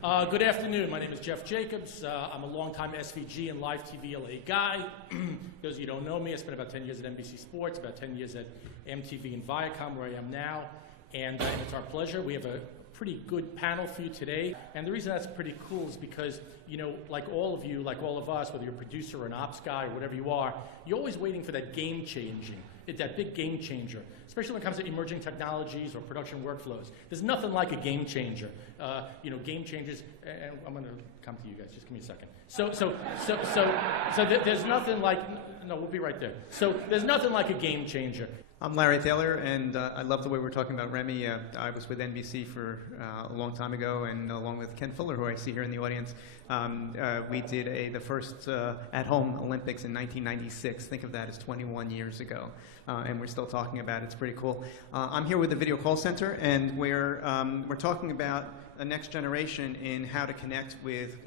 Good afternoon. My name is Jeff Jacobs. I'm a longtime SVG and LiveTV LA guy. Those of you who don't know me, I spent about 10 years at NBC Sports, about 10 years at MTV and Viacom, where I am now. And it's our pleasure. We have a pretty good panel for you today. And the reason that's pretty cool is because, you know, like all of you, like all of us, whether you're a producer or an ops guy or whatever you are, you're always waiting for that game changing, that big game changer, especially when it comes to emerging technologies or production workflows. There's nothing like a game changer. You know, game changers, and I'm going to come to you guys, just give me a second. There's nothing like, no, we'll be right there. So there's nothing like a game changer. I'm Larry Thaler, and I love the way we're talking about Remy. I was with NBC for a long time ago, and along with Ken Fuller, who I see here in the audience, we did the first at-home Olympics in 1996. Think of that as 21 years ago, and we're still talking about it. It's pretty cool. I'm here with the Video Call Center, and we're talking about a next generation in how to connect with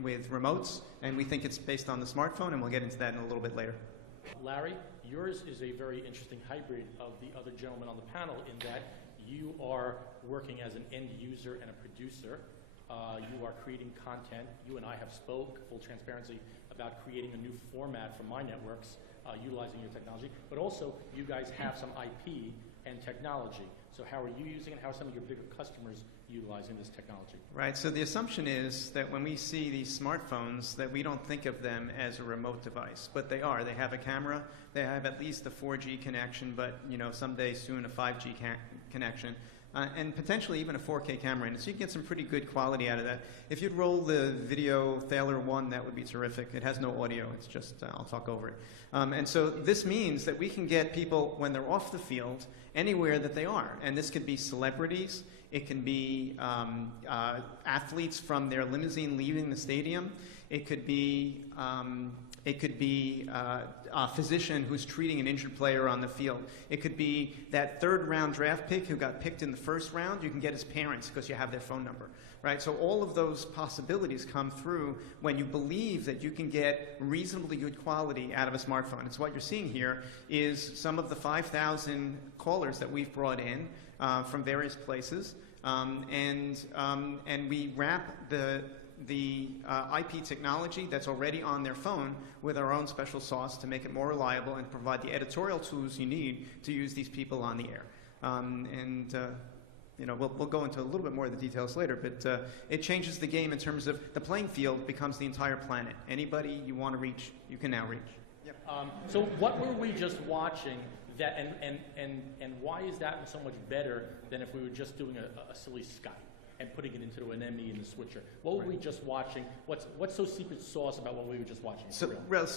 remotes, and we think it's based on the smartphone, and we'll get into that in a little bit later. Larry, yours is a very interesting hybrid of the other gentlemen on the panel in that you are working as an end user and a producer. You are creating content. You and I have spoke, full transparency, about creating a new format for my networks, utilizing your technology. But also, you guys have some IP and technology. So how are you using it? How are some of your bigger customers utilizing this technology? Right, so the assumption is that when we see these smartphones, that we don't think of them as a remote device, but they are. They have a camera, they have at least a 4G connection, but you know, someday soon a 5G connection, and potentially even a 4K camera in it. So you can get some pretty good quality out of that. If you'd roll the video Thaler 1, that would be terrific. It has no audio, it's just, I'll talk over it. And so this means that we can get people, when they're off the field, anywhere that they are. And this could be celebrities, it can be athletes from their limousine leaving the stadium, it could be a physician who's treating an injured player on the field. It could be that third-round draft pick who got picked in the first round. You can get his parents because you have their phone number, right? So all of those possibilities come through when you believe that you can get reasonably good quality out of a smartphone. It's what you're seeing here is some of the 5,000 callers that we've brought in from various places, and we wrap the IP technology that's already on their phone with our own special sauce to make it more reliable and provide the editorial tools you need to use these people on the air. You know, we'll go into a little bit more of the details later, but it changes the game in terms of the playing field becomes the entire planet. Anybody you want to reach, you can now reach. Yep. So what were we just watching? That and why is that so much better than if we were just doing a silly Skype and putting it into an ME in the switcher? What were we just watching? What's so secret sauce about what we were just watching? So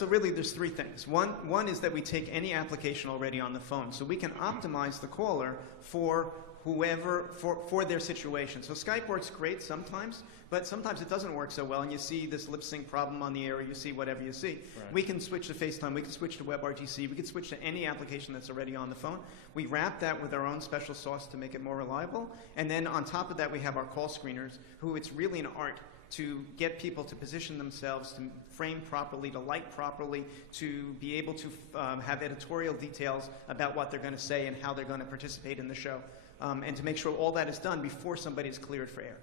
really there's three things. One is that we take any application already on the phone, so we can optimize the caller for whoever, for their situation. So Skype works great sometimes, but sometimes it doesn't work so well, and you see this lip sync problem on the air, or you see whatever you see. Right. We can switch to FaceTime, we can switch to WebRTC, we can switch to any application that's already on the phone. We wrap that with our own special sauce to make it more reliable, and then on top of that we have our call screeners, who it's really an art to get people to position themselves, to frame properly, to light properly, to be able to have editorial details about what they're going to say and how they're going to participate in the show. And to make sure all that is done before somebody is cleared for air.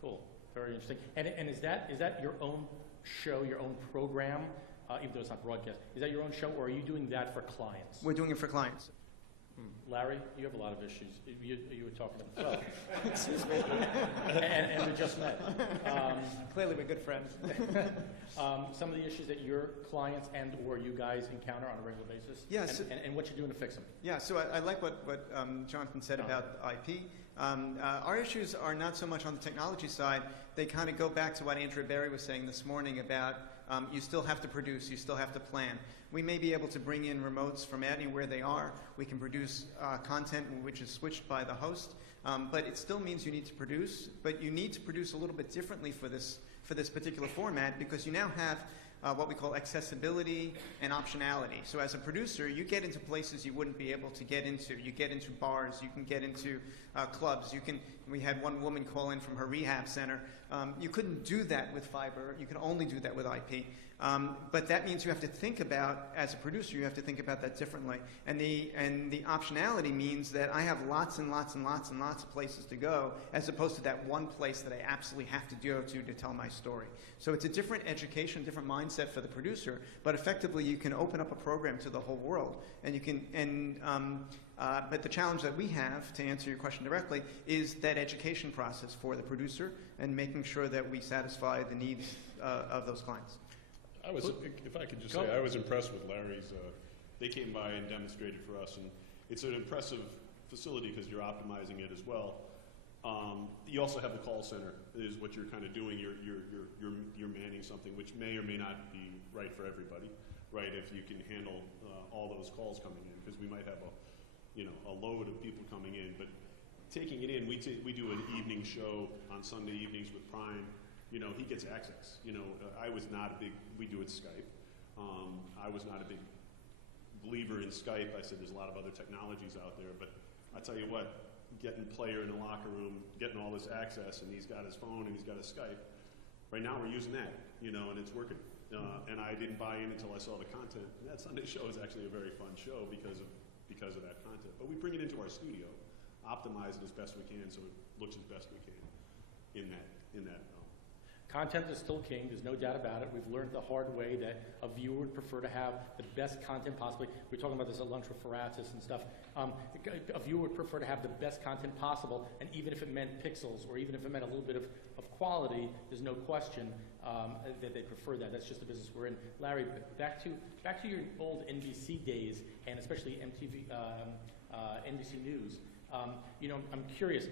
Cool, very interesting. And is that your own show, your own program, even though it's not broadcast? Is that your own show, or are you doing that for clients? We're doing it for clients. Larry, you have a lot of issues. You were talking about Excuse me. and we just met. Clearly we're good friends. Some of the issues that your clients and or you guys encounter on a regular basis, yes, and what you're doing to fix them. Yeah, so I like what Jonathan said about IP. Our issues are not so much on the technology side. They kind of go back to what Andrea Berry was saying this morning about you still have to produce, you still have to plan. We may be able to bring in remotes from anywhere they are. We can produce content which is switched by the host, but it still means you need to produce, but you need to produce a little bit differently for this particular format, because you now have what we call accessibility and optionality. So as a producer, you get into places you wouldn't be able to get into. You get into bars, you can get into clubs, you can We had one woman call in from her rehab center. You couldn't do that with fiber. You can only do that with IP. But that means you have to think about, as a producer, you have to think about that differently. And the optionality means that I have lots and lots and lots and lots of places to go, as opposed to that one place that I absolutely have to go to tell my story. So it's a different education, different mindset for the producer, but effectively you can open up a program to the whole world. And you can, but the challenge that we have, to answer your question directly, is that education process for the producer and making sure that we satisfy the needs of those clients. If I could just say, I was impressed with Larry's. They came by and demonstrated for us, and it's an impressive facility because you're optimizing it as well. You also have the call center, is what you're kind of doing. You're manning something which may or may not be right for everybody, right? If you can handle all those calls coming in, because we might have a load of people coming in, but taking it in, we do an evening show on Sunday evenings with Prime. He gets access. I was not a big, we do it Skype. I was not a big believer in Skype. I said there's a lot of other technologies out there, but I tell you what, getting player in the locker room, getting all this access, and he's got his phone and he's got his Skype. Right now we're using that, and it's working. And I didn't buy in until I saw the content. And that Sunday show is actually a very fun show because of that content. But we bring it into our studio, optimize it as best we can so it looks as best we can in that. Content is still king, there's no doubt about it. We've learned the hard way that a viewer would prefer to have the best content possibly. We were talking about this at lunch with Faratis and stuff. A viewer would prefer to have the best content possible, and even if it meant pixels, or even if it meant a little bit of quality, there's no question that they prefer that. That's just the business we're in. Larry, back to your old NBC days, and especially MTV, NBC News. I'm curious.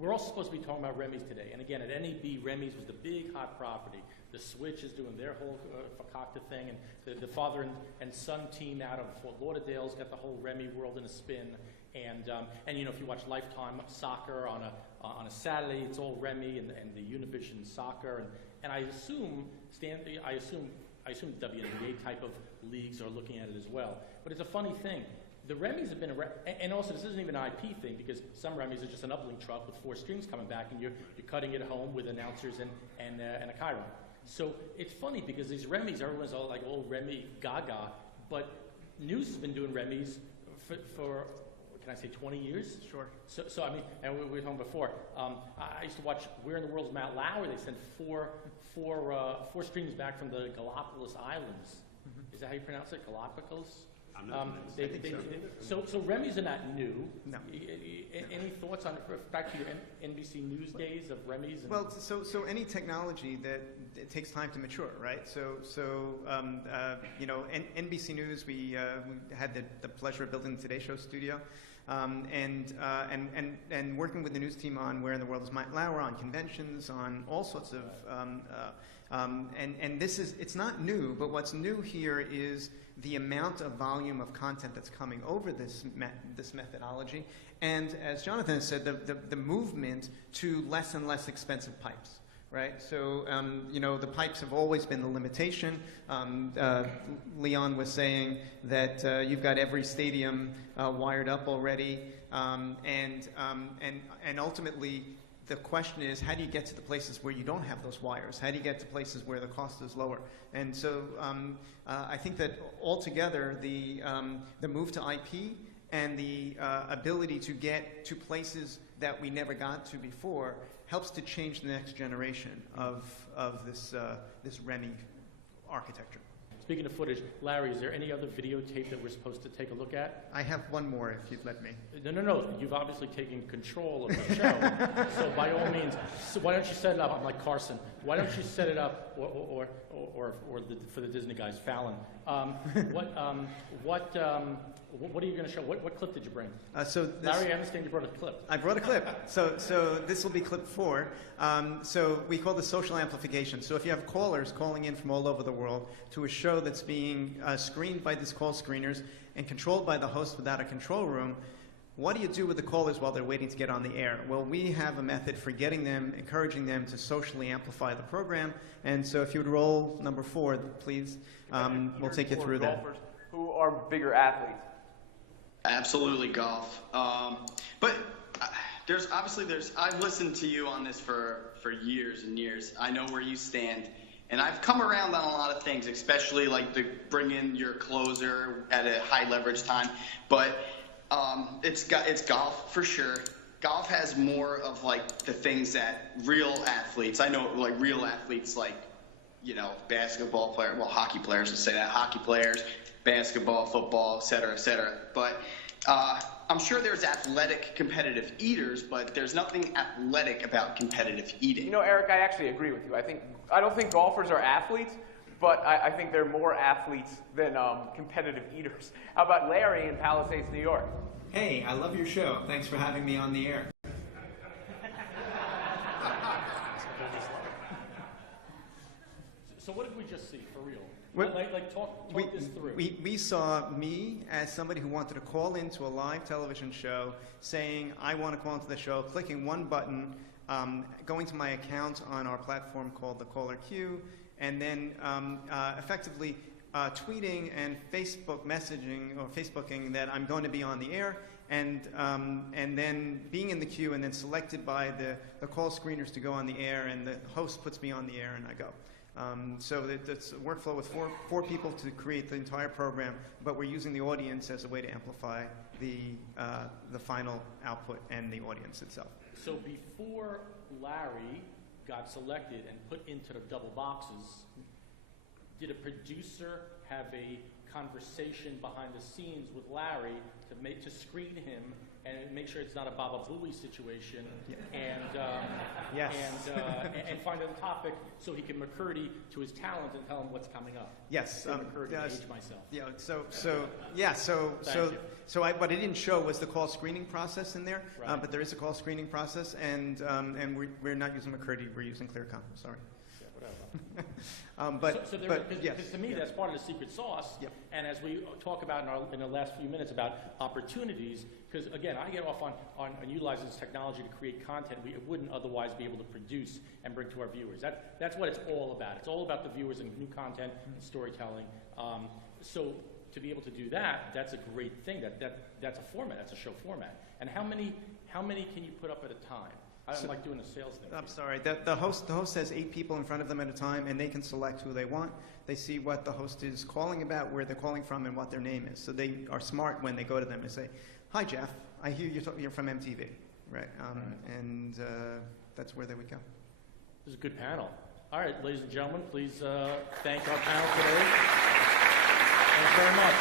We're also supposed to be talking about Remy's today. And again, at NEB, Remy's was the big hot property. The Switch is doing their whole Fakakta thing, and the father and son team out of Fort Lauderdale's got the whole Remy world in a spin. And if you watch Lifetime soccer on a Saturday, it's all Remy and the Univision soccer. And I assume WNBA type of leagues are looking at it as well. But it's a funny thing. The Remy's have been and also this isn't even an IP thing, because some Remy's are just an uplink truck with 4 strings coming back, and you're cutting it home with announcers and a chyron. So it's funny because these Remy's, everyone's all like, oh, Remy Gaga, but News has been doing Remy's for can I say 20 years? Sure. So I mean, and we were talking before. I used to watch Where in the World's Matt Lauer. They sent four strings back from the Galapagos Islands. Mm-hmm. Is that how you pronounce it? Galapagos? So Remy's are not new. No. Any thoughts on back to your NBC News days of Remy's? Well, so any technology that it takes time to mature, right? NBC News, we had the pleasure of building the Today Show studio, and working with the news team on Where in the World is Matt Lauer, on conventions, on all sorts of, and it's not new, but what's new here is the amount of volume of content that's coming over this methodology, and as Jonathan has said, the movement to less and less expensive pipes, right? So the pipes have always been the limitation. Leon was saying that you've got every stadium wired up already, and ultimately the question is, how do you get to the places where you don't have those wires? How do you get to places where the cost is lower? And so I think that altogether the move to IP and the ability to get to places that we never got to before helps to change the next generation of this Remy architecture. Speaking of footage, Larry, is there any other videotape that we're supposed to take a look at? I have one more, if you'd let me. No. You've obviously taken control of the show. So by all means, why don't you set it up? I'm like Carson. Why don't you set it up, or for the Disney guys, Fallon? What are you going to show? What clip did you bring? Larry, I understand you brought a clip. I brought a clip. So this will be clip 4. So we call this social amplification. So if you have callers calling in from all over the world to a show that's being screened by these call screeners and controlled by the host without a control room, what do you do with the callers while they're waiting to get on the air? Well, we have a method for getting them, encouraging them to socially amplify the program. And so if you would roll number 4, please, we'll take you through that. Who are bigger athletes? Absolutely golf. But I've listened to you on this for years and years. I know where you stand. And I've come around on a lot of things, especially like to bring in your closer at a high leverage time. But it's golf for sure. Golf has more of like the things that real athletes, I know like real athletes like, you know, basketball players, well, hockey players would say that, hockey players, basketball, football, et cetera, et cetera. But I'm sure there's athletic competitive eaters, but there's nothing athletic about competitive eating. You know, Eric, I actually agree with you. I don't think golfers are athletes, but I think they're more athletes than competitive eaters. How about Larry in Palisades, New York? Hey, I love your show. Thanks for having me on the air. So what did we just see, for real? What- Talk this through. We saw me as somebody who wanted to call into a live television show saying, I want to call into the show, clicking one button, going to my account on our platform called the Caller Queue, and then effectively tweeting and Facebook messaging or Facebooking that I'm going to be on the air, and then being in the queue and then selected by the call screeners to go on the air, and the host puts me on the air and I go. So it's a workflow with four people to create the entire program, but we're using the audience as a way to amplify the final output and the audience itself. So before Larry got selected and put into the double boxes, did a producer have a conversation behind the scenes with Larry to screen him and make sure it's not a Baba Booey situation, Yes. and find a topic so he can McCurdy to his talent and tell him what's coming up? Yes. McCurdy, Yes. age myself. Yeah. What I didn't show was the call screening process in there, Right. but there is a call screening process, and we're not using McCurdy. We're using ClearCom. Sorry. Yeah, whatever. Yes. To me, that's part of the secret sauce. Yep. And as we talk about in the last few minutes about opportunities, because again, I get off on utilizing this technology to create content we wouldn't otherwise be able to produce and bring to our viewers. That's what it's all about. It's all about the viewers and new content and storytelling. So to be able to do that, that's a great thing. That's a format. That's a show format. And how many can you put up at a time? I don't like doing the sales thing. I'm sorry. The host has 8 people in front of them at a time, and they can select who they want. They see what the host is calling about, where they're calling from, and what their name is. So they are smart when they go to them and say, "Hi, Jeff. I hear you're from MTV, right?" And that's where they would go. This is a good panel. All right, ladies and gentlemen, please thank our panel today. Thanks very much.